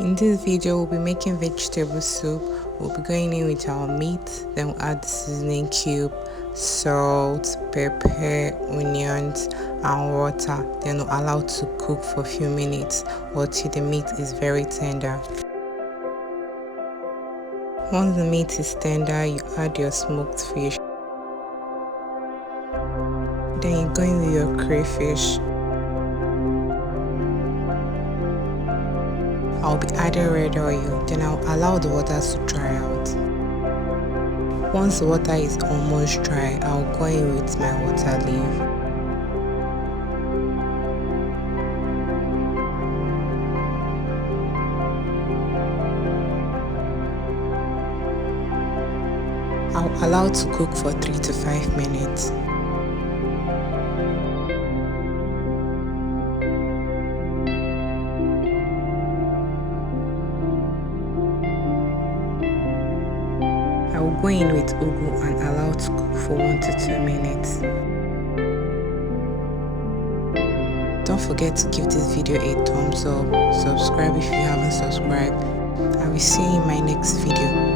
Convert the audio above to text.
In this video, we'll be making vegetable soup. We'll be going in with our meat, then we'll add the seasoning cube, salt, pepper, onions, and water. Then we'll allow to cook for a few minutes until the meat is very tender. Once the meat is tender, you add your smoked fish. Then you go in with your crayfish. I'll be adding red oil, then I'll allow the water to dry out. Once the water is almost dry, I'll go in with my water leaf. I'll allow to cook for 3 to 5 minutes. I will go in with ugu and allow to cook for 1 to 2 minutes. Don't forget to give this video a thumbs up, subscribe if you haven't subscribed. I will see you in my next video.